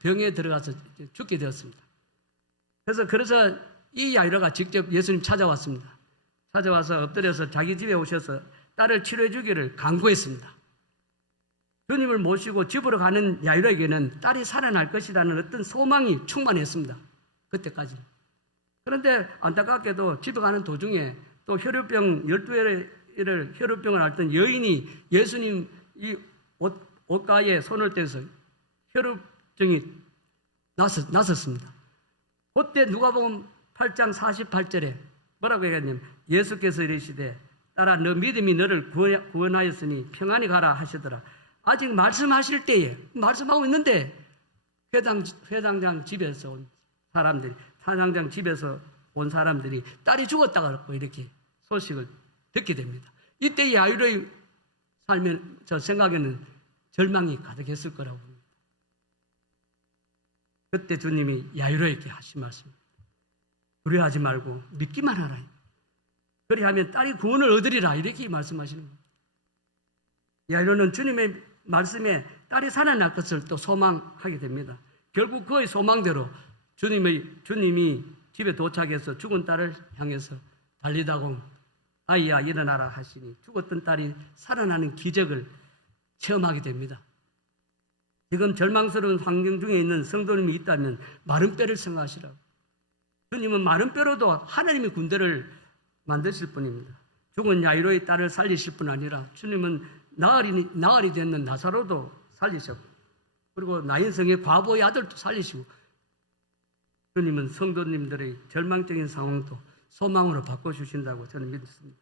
병에 들어가서 죽게 되었습니다. 그래서 이 야이로가 직접 예수님 찾아왔습니다. 찾아와서 엎드려서 자기 집에 오셔서 딸을 치료해 주기를 간구했습니다. 주님을 모시고 집으로 가는 야이로에게는 딸이 살아날 것이라는 어떤 소망이 충만했습니다. 그때까지. 그런데 안타깝게도 집에 가는 도중에 또 혈루병 12회를 혈루병을 앓던 여인이 예수님 이 옷가에 손을 떼서 혈루증이 났었습니다. 그때 누가복음 8장 48절에 뭐라고 얘기했냐면, 예수께서 이르시되 딸아 너 믿음이 너를 구원하였으니 평안히 가라 하시더라. 아직 말씀하실 때에 말씀하고 있는데 회당장 집에서 온 사람들이 딸이 죽었다고 그러고 이렇게 소식을 듣게 됩니다. 이때 야이로의 삶에 저 생각에는 절망이 가득했을 거라고 봅니다. 그때 주님이 야이로에게 하신 말씀입니다. 두려워하지 말고 믿기만 하라. 그리하면 딸이 구원을 얻으리라, 이렇게 말씀하시는 겁니다. 야이로는 주님의 말씀에 딸이 살아날 것을 또 소망하게 됩니다. 결국 그의 소망대로 주님이 집에 도착해서 죽은 딸을 향해서 달리다가 아이야 일어나라 하시니 죽었던 딸이 살아나는 기적을 체험하게 됩니다. 지금 절망스러운 환경 중에 있는 성도님이 있다면 마른 뼈를 생각하시라고. 주님은 마른 뼈로도 하나님의 군대를 만드실 분입니다. 죽은 야이로의 딸을 살리실 뿐 아니라 주님은 나흘이 됐는 나사로도 살리셨고, 그리고 나인성의 과부의 아들도 살리시고, 주님은 성도님들의 절망적인 상황도 소망으로 바꿔주신다고 저는 믿습니다.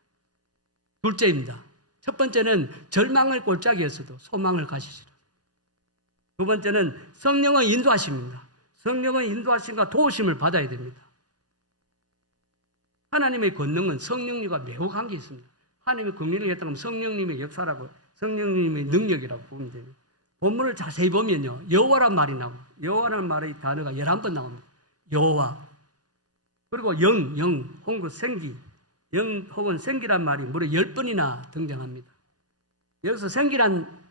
둘째입니다. 첫 번째는 절망을 골짜기에서도 소망을 가지시라. 두 번째는 성령의 인도하심입니다. 성령의 인도하심과 도우심을 받아야 됩니다. 하나님의 권능은 성령님과 매우 관계 있습니다. 하나님의 권능을 했다면 성령님의 역사라고, 성령님의 능력이라고 보면 됩니다. 본문을 자세히 보면요, 여호와란 말이 나옵니다. 여호와라는 말의 단어가 11번 나옵니다. 여호와. 그리고 영, 홍구, 생기, 영 혹은 생기란 말이 무려 10번이나 등장합니다. 여기서 생기란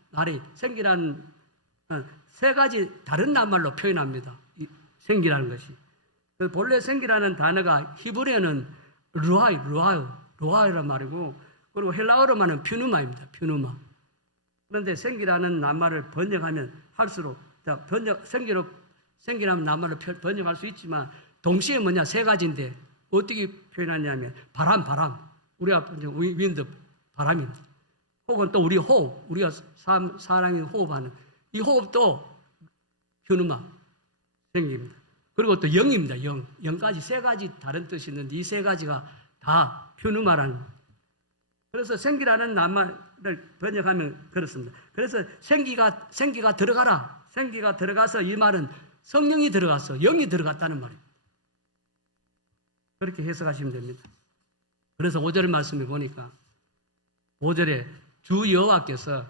세 가지 다른 낱말로 표현합니다. 생기라는 것이. 본래 생기라는 단어가 히브리어는 루아이란 말이고, 그리고 헬라어로 말하는 퓨누마입니다. 퓨누마. 그런데 생기라는 낱말을 번역하면 할수록 생기라는 낱말을 번역할 수 있지만 동시에 세 가지인데 어떻게 표현하냐면 바람, 우리가 윈드, 바람입니다. 혹은 또 우리 호흡, 우리가 사람이 호흡하는 이 호흡도 퓨누마, 생기입니다. 그리고 또 영입니다. 영까지 세 가지 다른 뜻이 있는데 이 세 가지가 다 퓨누마라는. 그래서 생기라는 낱말을 번역하면 그렇습니다. 그래서 생기가 들어가라. 생기가 들어가서 이 말은 성령이 들어가서 영이 들어갔다는 말입니다. 그렇게 해석하시면 됩니다. 그래서 5절 말씀에 보니까 5절에 주 여호와께서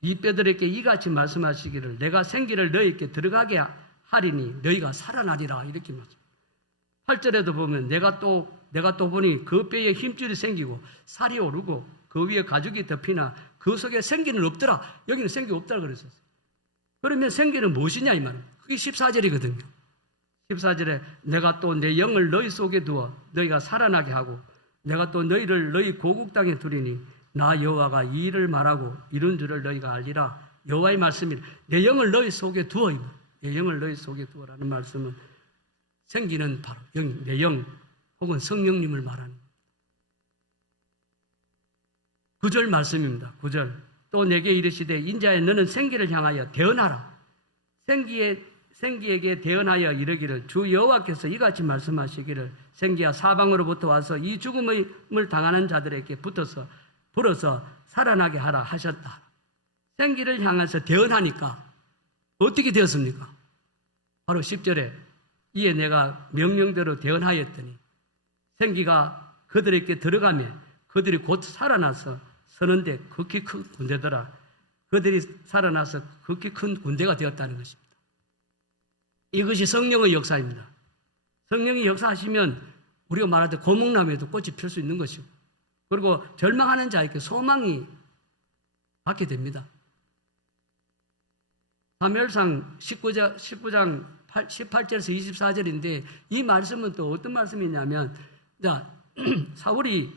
이 뼈들에게 이같이 말씀하시기를 내가 생기를 너희에게 들어가게 하리니 너희가 살아나리라, 이렇게 말씀. 8절에도 보면 내가 또 보니 그 뼈에 힘줄이 생기고 살이 오르고 그 위에 가죽이 덮이나 그 속에 생기는 없더라. 여기는 생기 없다고 그랬었어요. 그러면 생기는 무엇이냐 이 말은. 그게 14절이거든요. 14절에 내가 또 내 영을 너희 속에 두어 너희가 살아나게 하고 내가 또 너희를 너희 고국 땅에 두리니 나 여호와가 이 일을 말하고 이룬 줄을 너희가 알리라. 여호와의 말씀이 내 영을 너희 속에 두어, 내 영을 너희 속에 두어라는 말씀은 생기는 바로 영, 내 영 혹은 성령님을 말하는 9절 말씀입니다. 9절 또 내게 이르시되 인자야 너는 생기를 향하여 대언하라. 생기에게 대언하여 이르기를 주 여호와께서 이같이 말씀하시기를 생기야 사방으로부터 와서 이 죽음을 당하는 자들에게 불어서 살아나게 하라 하셨다. 생기를 향해서 대언하니까 어떻게 되었습니까? 바로 10절에 이에 내가 명령대로 대언하였더니 생기가 그들에게 들어가며 그들이 곧 살아나서 서는데 극히 큰 군대더라. 그들이 살아나서 극히 큰 군대가 되었다는 것입니다. 이것이 성령의 역사입니다. 성령이 역사하시면 우리가 말할 때 고목나무에도 꽃이 필 수 있는 것이고 그리고 절망하는 자에게 소망이 받게 됩니다. 사무엘상 19장 18절에서 24절인데 이 말씀은 또 어떤 말씀이냐면 사울이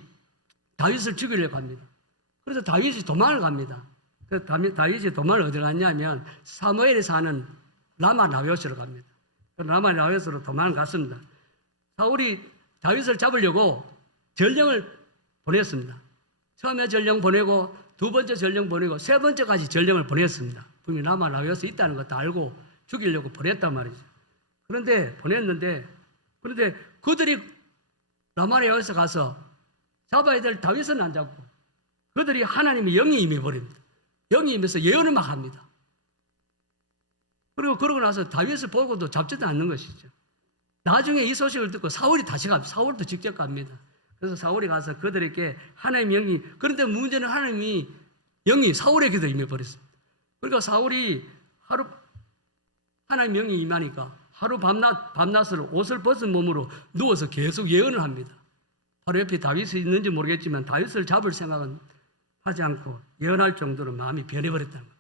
다윗을 죽이려고 합니다. 그래서 다윗이 도망을 갑니다. 그래서 다윗이 도망을 어디 갔냐면 사무엘이 사는 라마 나요스로 갑니다. 라마 나요스로 도망을 갔습니다. 사울이 다윗을 잡으려고 전령을 보냈습니다. 처음에 전령 보내고 두 번째 전령 보내고 세 번째까지 전령을 보냈습니다. 분명히 라마 나요스에 있다는 것도 알고 죽이려고 보냈단 말이죠. 그런데 그들이 라마 나요스에 가서 잡아야 될 다윗은 안 잡고 그들이 하나님의 영이 임해버립니다. 영이 임해서 예언을 막 합니다. 그리고 그러고 나서 다윗을 보고도 잡지도 않는 것이죠. 나중에 이 소식을 듣고 사울이 다시 갑니다. 사울도 직접 갑니다. 그래서 사울이 가서 그들에게 하나님의 영이, 그런데 문제는 하나님이 영이 사울에게도 임해버렸습니다. 그러니까 사울이 하나님의 영이 임하니까 하루 밤낮을 옷을 벗은 몸으로 누워서 계속 예언을 합니다. 바로 옆에 다윗이 있는지 모르겠지만 다윗을 잡을 생각은 하지 않고 예언할 정도로 마음이 변해버렸다는 거예요.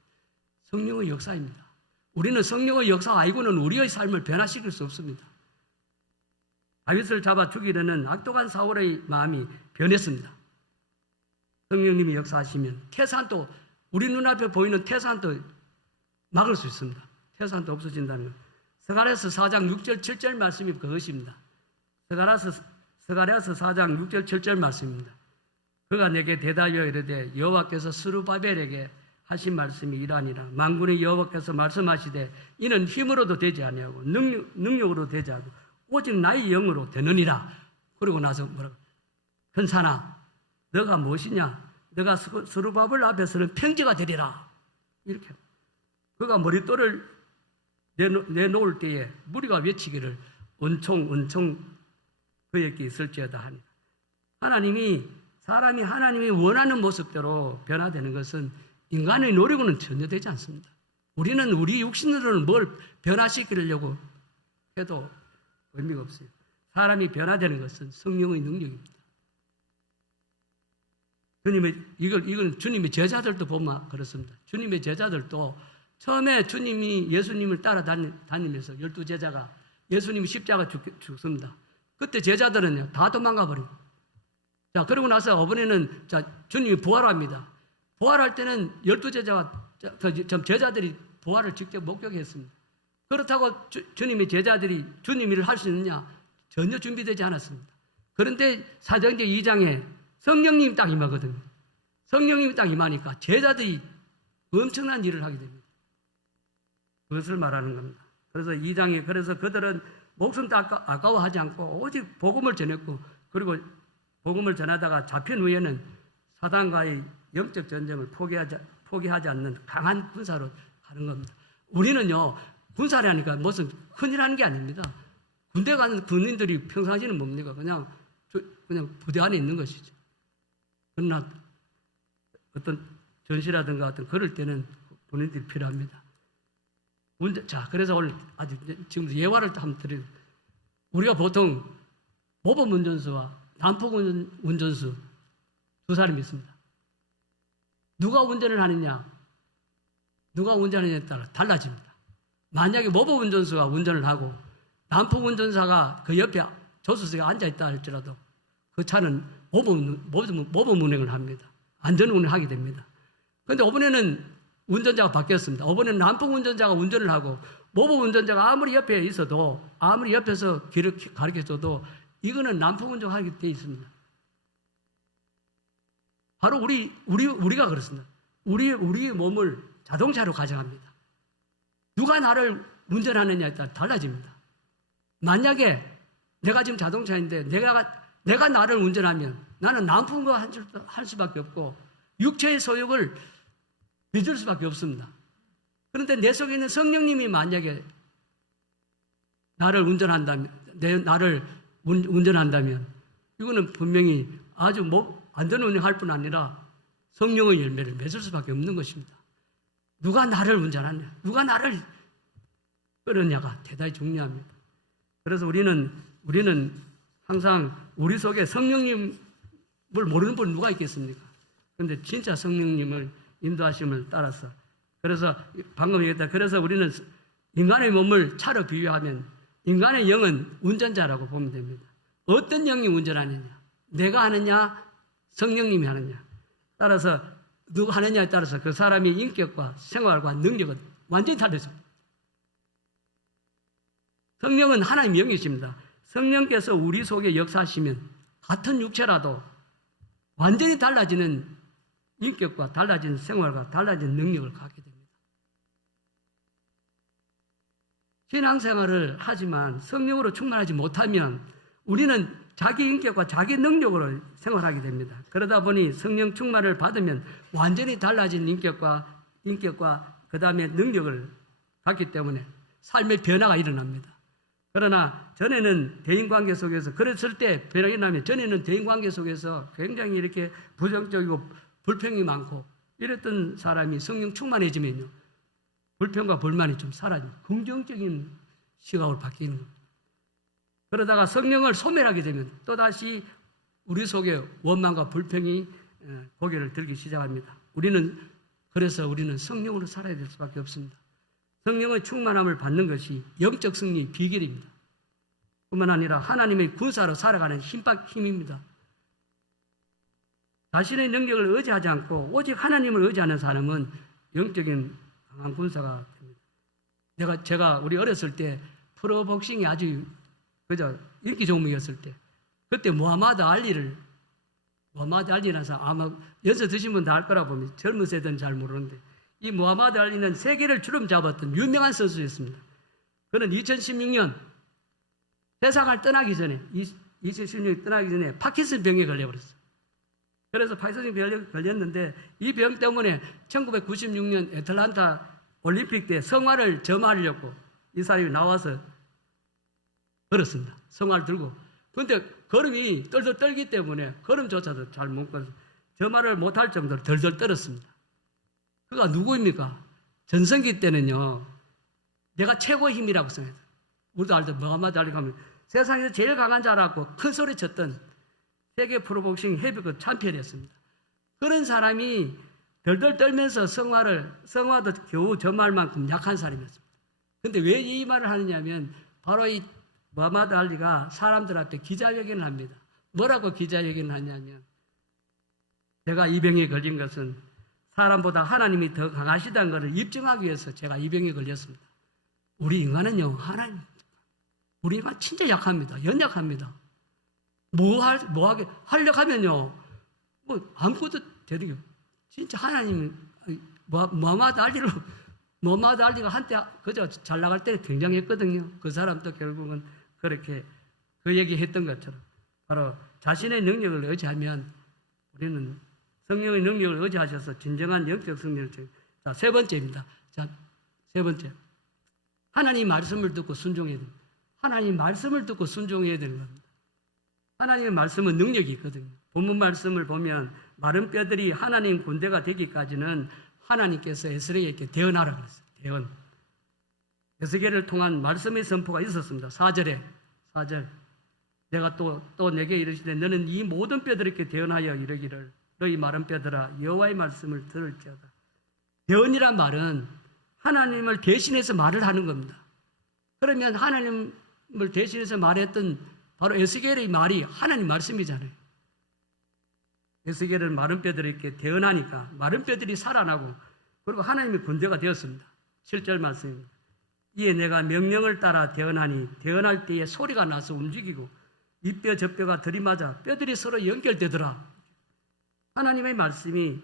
성령의 역사입니다. 우리는 성령의 역사 알고는 우리의 삶을 변화시킬 수 없습니다. 다윗을 잡아 죽이려는 악독한 사울의 마음이 변했습니다. 성령님이 역사하시면 태산도 우리 눈앞에 보이는 태산도 막을 수 있습니다. 태산도 없어진다는 것. 스가랴서 4장 6절 7절 말씀이 그것입니다. 스가랴서 4장 6절 7절 말씀입니다. 그가 내게 대답하여 이르되 여호와께서 스룹바벨에게 하신 말씀이 이러하니라. 만군의 여호와께서 말씀하시되 이는 힘으로도 되지 아니하고 능력으로 되지 않고 오직 나의 영으로 되느니라. 그러고 나서 뭐라고? 큰사나 너가 무엇이냐? 너가 스룹바벨 앞에서는 평지가 되리라. 이렇게 그가 머릿돌을 내놓을 때에 무리가 외치기를 은총 그에게 있을지어다 하니 사람이 하나님이 원하는 모습대로 변화되는 것은 인간의 노력으로는 전혀 되지 않습니다. 우리는 우리 육신으로는 뭘 변화시키려고 해도 의미가 없어요. 사람이 변화되는 것은 성령의 능력입니다. 이건 주님의 제자들도 보면 그렇습니다. 주님의 제자들도 처음에 예수님을 따라다니면서 12제자가 예수님이 십자가 죽습니다. 그때 제자들은요, 다 도망가 버리고. 자, 그러고 나서 이번에는 주님이 부활합니다. 부활할 때는 12제자들이 부활을 직접 목격했습니다. 그렇다고 주님의 제자들이 주님 일을 할 수 있느냐? 전혀 준비되지 않았습니다. 그런데 사도행전 2장에 성령님이 딱 임하거든요. 성령님이 딱 임하니까 제자들이 엄청난 일을 하게 됩니다. 그것을 말하는 겁니다. 그래서 2장에 그래서 그들은 목숨도 아까워하지 않고 오직 복음을 전했고 그리고 복음을 전하다가 잡힌 후에는 사단과의 영적 전쟁을 포기하지 않는 강한 군사로 가는 겁니다. 우리는요, 군사를 하니까 무슨 큰일 하는 게 아닙니다. 군대 가는 군인들이 평상시는 뭡니까? 그냥 부대 안에 있는 것이죠. 그러나 어떤 전시라든가 어떤 그럴 때는 군인들이 필요합니다. 자, 그래서 오늘 지금 예화를 한번 드려요. 우리가 보통 모범 운전수와 단폭 운전수 두 사람이 있습니다. 누가 운전을 하느냐에 따라 달라집니다. 만약에 모범 운전수가 운전을 하고 난폭 운전사가 그 옆에 조수석에 앉아있다 할지라도 그 차는 모범 운행을 합니다. 안전 운행하게 됩니다. 그런데 이번에는 운전자가 바뀌었습니다. 이번에는 난폭 운전자가 운전을 하고 모범 운전자가 아무리 옆에 있어도, 아무리 옆에서 길을 가르쳐줘도 이거는 난폭 운전하게 되어 있습니다. 바로 우리가 그렇습니다. 우리의 몸을 자동차로 가정합니다. 누가 나를 운전하느냐에 따라 달라집니다. 만약에 내가 지금 자동차인데 내가 나를 운전하면 나는 난폭한 거 할 수밖에 없고 육체의 소욕을 빚을 수밖에 없습니다. 그런데 내 속에 있는 성령님이 만약에 나를 운전한다면 이거는 분명히 아주 안전 운행할 뿐 아니라 성령의 열매를 맺을 수밖에 없는 것입니다. 누가 나를 운전하냐, 누가 나를 끌었냐가 대단히 중요합니다. 그래서 우리는 항상 우리 속에 성령님을 모르는 분 누가 있겠습니까? 그런데 진짜 성령님을 인도하심을 따라서, 그래서 방금 얘기했다. 그래서 우리는 인간의 몸을 차로 비유하면 인간의 영은 운전자라고 보면 됩니다. 어떤 영이 운전하느냐, 내가 하느냐, 성령님이 하느냐, 따라서 누가 하느냐에 따라서 그 사람의 인격과 생활과 능력은 완전히 달라집니다. 성령은 하나님 영이십니다. 성령께서 우리 속에 역사하시면 같은 육체라도 완전히 달라지는 인격과 달라진 생활과 달라진 능력을 갖게 됩니다. 신앙생활을 하지만 성령으로 충만하지 못하면 우리는 자기 인격과 자기 능력으로 생활하게 됩니다. 그러다 보니 성령 충만을 받으면 완전히 달라진 인격과 그 다음에 능력을 갖기 때문에 삶의 변화가 일어납니다. 그러나 전에는 대인관계 속에서, 그랬을 때 변화가 일어나면 전에는 대인관계 속에서 굉장히 이렇게 부정적이고 불평이 많고 이랬던 사람이 성령 충만해지면요, 불평과 불만이 좀 사라지고 긍정적인 시각으로 바뀌는 겁니다. 그러다가 성령을 소멸하게 되면 또다시 우리 속에 원망과 불평이 고개를 들기 시작합니다. 그래서 우리는 성령으로 살아야 될 수밖에 없습니다. 성령의 충만함을 받는 것이 영적 승리의 비결입니다. 뿐만 아니라 하나님의 군사로 살아가는 힘입니다. 자신의 능력을 의지하지 않고 오직 하나님을 의지하는 사람은 영적인 강한 군사가 됩니다. 제가 우리 어렸을 때 프로복싱이 아주 인기 종목이었을 때, 그때 무하마드 알리라는 사람, 아마 연세 드신 분 다 알 거라 봅니다. 젊은 세대는 잘 모르는데, 이 무하마드 알리는 세계를 주름 잡았던 유명한 선수였습니다. 그는 2016년 세상을 떠나기 전에, 2016년 떠나기 전에 파킨슨 병에 걸려버렸어요. 그래서 파킨슨 병에 걸렸는데 이 병 때문에 1996년 애틀란타 올림픽 때 성화를 점하려고 이 사람이 나와서 걸었습니다. 성화를 들고. 그런데 걸음이 덜덜 떨기 때문에 걸음조차도 잘 못 걸어서 점화를 못할 정도로 덜덜 떨었습니다. 그가 누구입니까? 전성기 때는요, 내가 최고의 힘이라고 생각해요. 우리도 알죠. 무하마드 알리 가면 세상에서 제일 강한 자라고 큰 소리 쳤던 세계 프로복싱 헤비급 챔피언이었습니다. 그런 사람이 덜덜 떨면서 성화도 겨우 점할 만큼 약한 사람이었습니다. 그런데 왜 이 말을 하느냐면 바로 이 무하마드 알리가 사람들 앞에 기자회견을 합니다. 뭐라고 기자회견을 하냐면, 제가 이 병에 걸린 것은 사람보다 하나님이 더 강하시다는 것을 입증하기 위해서 제가 이 병에 걸렸습니다. 우리 인간은요, 우리 인간 진짜 약합니다. 연약합니다. 뭐하게 하려고 하면요, 아무것도 되는 게, 진짜 하나님, 무하마드 알리가 한때 그저 잘 나갈 때 굉장했거든요. 그 사람도 결국은 그렇게 그 얘기 했던 것처럼 바로 자신의 능력을 의지하면 우리는 성령의 능력을 의지하셔서 진정한 영적 승리를. 자, 세 번째입니다. 자, 세 번째. 하나님 말씀을 듣고 순종해야 됩니다. 하나님 말씀을 듣고 순종해야 되는 겁니다. 하나님의 말씀은 능력이 있거든요. 본문 말씀을 보면 마른 뼈들이 하나님 군대가 되기까지는 하나님께서 에스겔에게 대언하라고 그랬어요. 대언. 에스겔을 통한 말씀의 선포가 있었습니다. 4절. 내가 또 내게 이르시되 너는 이 모든 뼈들에게 대언하여 이르기를 너희 마른 뼈들아 여호와의 말씀을 들을지어다. 대언이란 말은 하나님을 대신해서 말을 하는 겁니다. 그러면 하나님 대신해서 말했던 바로 에스겔의 말이 하나님 말씀이잖아요. 에스겔은 마른 뼈들이 이렇게 태어나니까 마른 뼈들이 살아나고 그리고 하나님의 군대가 되었습니다. 7절 말씀입니다. 이에 내가 명령을 따라 태어나니 태어날 때에 소리가 나서 움직이고 이 뼈 저 뼈가 들이맞아 뼈들이 서로 연결되더라. 하나님의 말씀이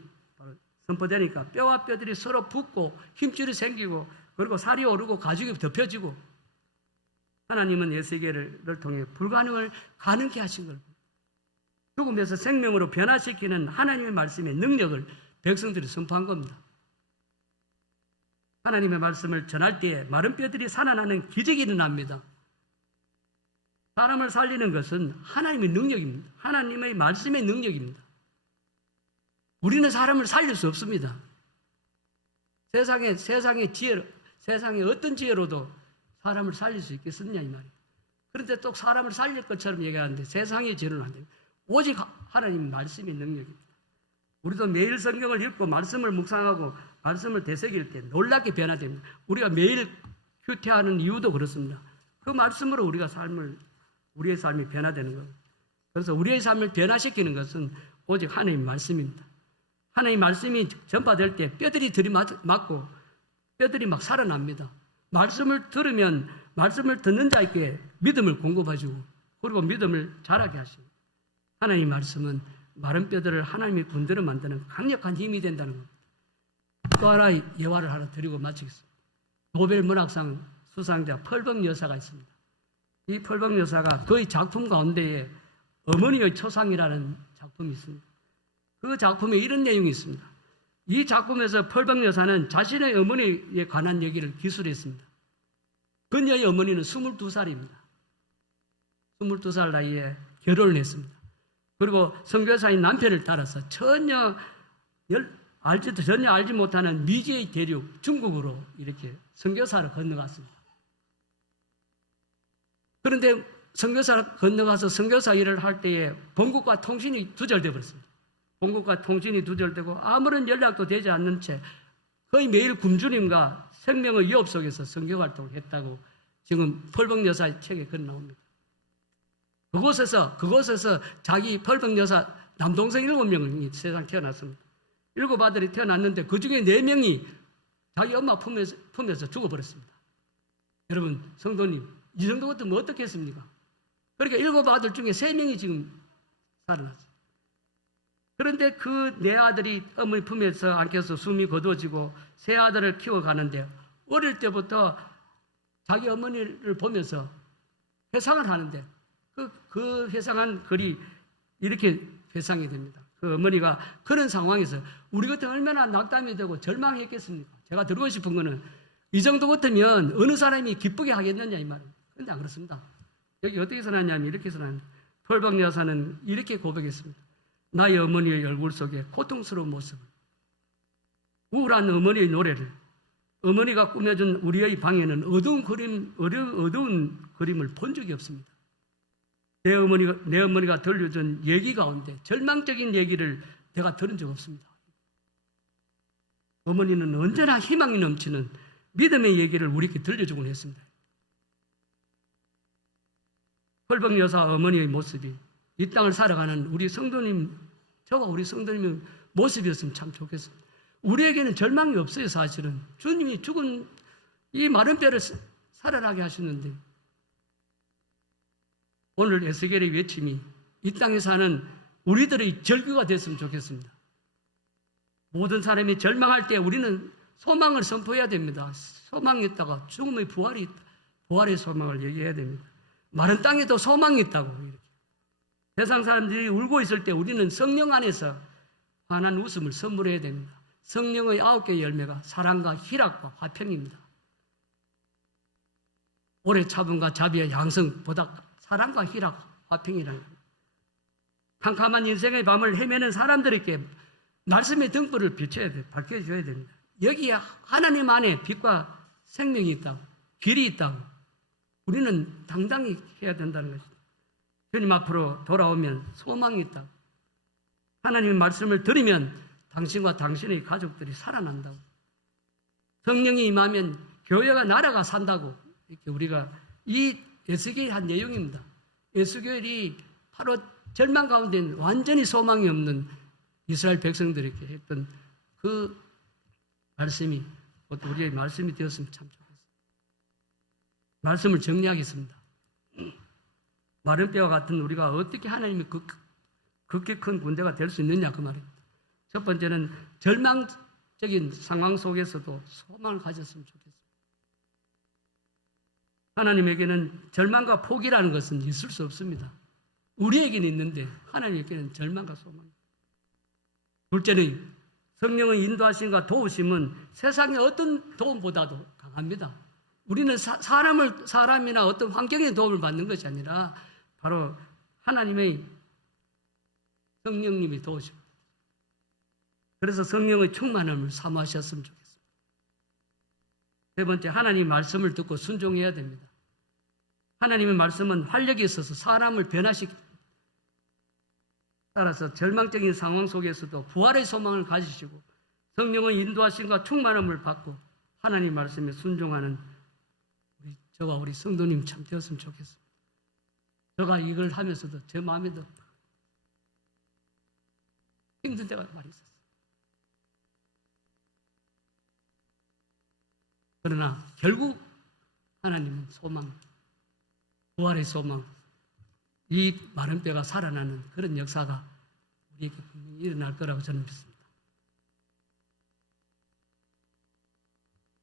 선포되니까 뼈와 뼈들이 서로 붙고 힘줄이 생기고 그리고 살이 오르고 가죽이 덮여지고 하나님은 에스겔을 통해 불가능을 가능케 하신 걸 죽음에서 생명으로 변화시키는 하나님의 말씀의 능력을 백성들이 선포한 겁니다. 하나님의 말씀을 전할 때에 마른 뼈들이 살아나는 기적이 일어납니다. 사람을 살리는 것은 하나님의 능력입니다. 하나님의 말씀의 능력입니다. 우리는 사람을 살릴 수 없습니다. 세상의 지혜, 세상의 어떤 지혜로도 사람을 살릴 수 있겠느냐 이 말이에요. 그런데 또 사람을 살릴 것처럼 얘기하는데 세상의 지혜로는 안 됩니다. 오직 하나님의 말씀의 능력입니다. 우리도 매일 성경을 읽고 말씀을 묵상하고 말씀을 되새길 때 놀랍게 변화됩니다. 우리가 매일 휴태하는 이유도 그렇습니다. 그 말씀으로 우리의 삶이 변화되는 거예요. 그래서 우리의 삶을 변화시키는 것은 오직 하나님의 말씀입니다. 하나님의 말씀이 전파될 때 뼈들이 들이맞고 뼈들이 막 살아납니다. 말씀을 들으면 말씀을 듣는 자에게 믿음을 공급해주고 그리고 믿음을 자라게 하십니다. 하나님의 말씀은 마른 뼈들을 하나님의 군대로 만드는 강력한 힘이 된다는 겁니다. 또 하나의 예화를 하나 드리고 마치겠습니다. 노벨 문학상 수상자 펄벅 여사가 있습니다. 이 펄벅 여사가 그의 작품 가운데에 어머니의 초상이라는 작품이 있습니다. 그 작품에 이런 내용이 있습니다. 이 작품에서 펄벅 여사는 자신의 어머니에 관한 얘기를 기술했습니다. 그녀의 어머니는 22살입니다. 22살 나이에 결혼을 했습니다. 그리고 선교사인 남편을 따라서 전혀 알지 못하는 미지의 대륙 중국으로 이렇게 선교사를 건너갔습니다. 그런데 선교사를 건너가서 선교사 일을 할 때에 본국과 통신이 두절되어 버렸습니다. 본국과 통신이 두절되고 아무런 연락도 되지 않는 채 거의 매일 굶주림과 생명의 위협 속에서 선교 활동을 했다고 지금 펄벅 여사의 책에 글 나옵니다. 그곳에서 자기 펄벅 여사 남동생 7명이 세상 태어났습니다. 7 아들이 태어났는데 그 중에 4명이 자기 엄마 품에서 죽어버렸습니다. 여러분 성도님 이 정도 같으면 어떻겠습니까? 그러니까 7 아들 중에 3명이 지금 살아났어요. 그런데 그 4아들이 어머니 품에서 안겨서 숨이 거두어지고 세 아들을 키워가는데 어릴 때부터 자기 어머니를 보면서 회상을 하는데 그 회상한 글이 이렇게 회상이 됩니다. 그 어머니가 그런 상황에서 우리 같으면 얼마나 낙담이 되고 절망했겠습니까? 제가 들고 싶은 거는 이 정도 같으면 어느 사람이 기쁘게 하겠느냐 이 말입니다. 그런데 안 그렇습니다. 여기 어떻게 써놨냐면 이렇게 써놨습니다. 펄벅 여사는 이렇게 고백했습니다. 나의 어머니의 얼굴 속에 고통스러운 모습을, 우울한 어머니의 노래를, 어머니가 꾸며준 우리의 방에는 어두운 그림을 본 적이 없습니다. 내 어머니가 들려준 얘기 가운데 절망적인 얘기를 내가 들은 적 없습니다. 어머니는 언제나 희망이 넘치는 믿음의 얘기를 우리에게 들려주곤 했습니다. 펄벅 여사 어머니의 모습이 이 땅을 살아가는 우리 성도님, 저와 우리 성도님의 모습이었으면 참 좋겠습니다. 우리에게는 절망이 없어요. 사실은 주님이 죽은 이 마른 뼈를 살아나게 하셨는데 오늘 에스겔의 외침이 이 땅에 사는 우리들의 절규가 됐으면 좋겠습니다. 모든 사람이 절망할 때 우리는 소망을 선포해야 됩니다. 소망이 있다가 죽음의 부활의 소망을 얘기해야 됩니다. 마른 땅에도 소망이 있다고. 이렇게. 세상 사람들이 울고 있을 때 우리는 성령 안에서 환한 웃음을 선물해야 됩니다. 성령의 9개의 열매가 사랑과 희락과 화평입니다. 오래 참음과 자비와 양성보다 사랑과 희락, 화평이라는 겁니다. 캄캄한 인생의 밤을 헤매는 사람들에게 말씀의 등불을 비춰야 돼, 밝혀줘야 됩니다. 여기에 하나님 안에 빛과 생명이 있다고, 길이 있다고 우리는 당당히 해야 된다는 것입니다. 주님 앞으로 돌아오면 소망이 있다고, 하나님의 말씀을 들으면 당신과 당신의 가족들이 살아난다고, 성령이 임하면 교회가 나라가 산다고, 이렇게 우리가 이 에스겔이 한 내용입니다. 에스겔이 바로 절망 가운데 있는 완전히 소망이 없는 이스라엘 백성들에게 했던 그 말씀이 우리의 말씀이 되었으면 참 좋겠습니다. 말씀을 정리하겠습니다. 마른 뼈와 같은 우리가 어떻게 하나님의 극히 큰 군대가 될 수 있느냐 그 말입니다. 첫 번째는 절망적인 상황 속에서도 소망을 가졌으면 좋겠습니다. 하나님에게는 절망과 포기라는 것은 있을 수 없습니다. 우리에게는 있는데 하나님에게는 절망과 소망. 둘째는 성령의 인도하심과 도우심은 세상의 어떤 도움보다도 강합니다. 우리는 사람이나 어떤 환경의 도움을 받는 것이 아니라 바로 하나님의 성령님이 도우십니다. 그래서 성령의 충만함을 사모하셨으면 좋겠습니다. 세 번째, 하나님의 말씀을 듣고 순종해야 됩니다. 하나님의 말씀은 활력이 있어서 사람을 변화시킵니다. 따라서 절망적인 상황 속에서도 부활의 소망을 가지시고 성령의 인도하심과 충만함을 받고 하나님 말씀에 순종하는 저와 우리 성도님 참 되었으면 좋겠습니다. 제가 이걸 하면서도 제 마음에도 힘든 때가 많이 있었어요. 그러나 결국 하나님은 소망, 부활의 소망, 이 마른 뼈가 살아나는 그런 역사가 우리에게 분명히 일어날 거라고 저는 믿습니다.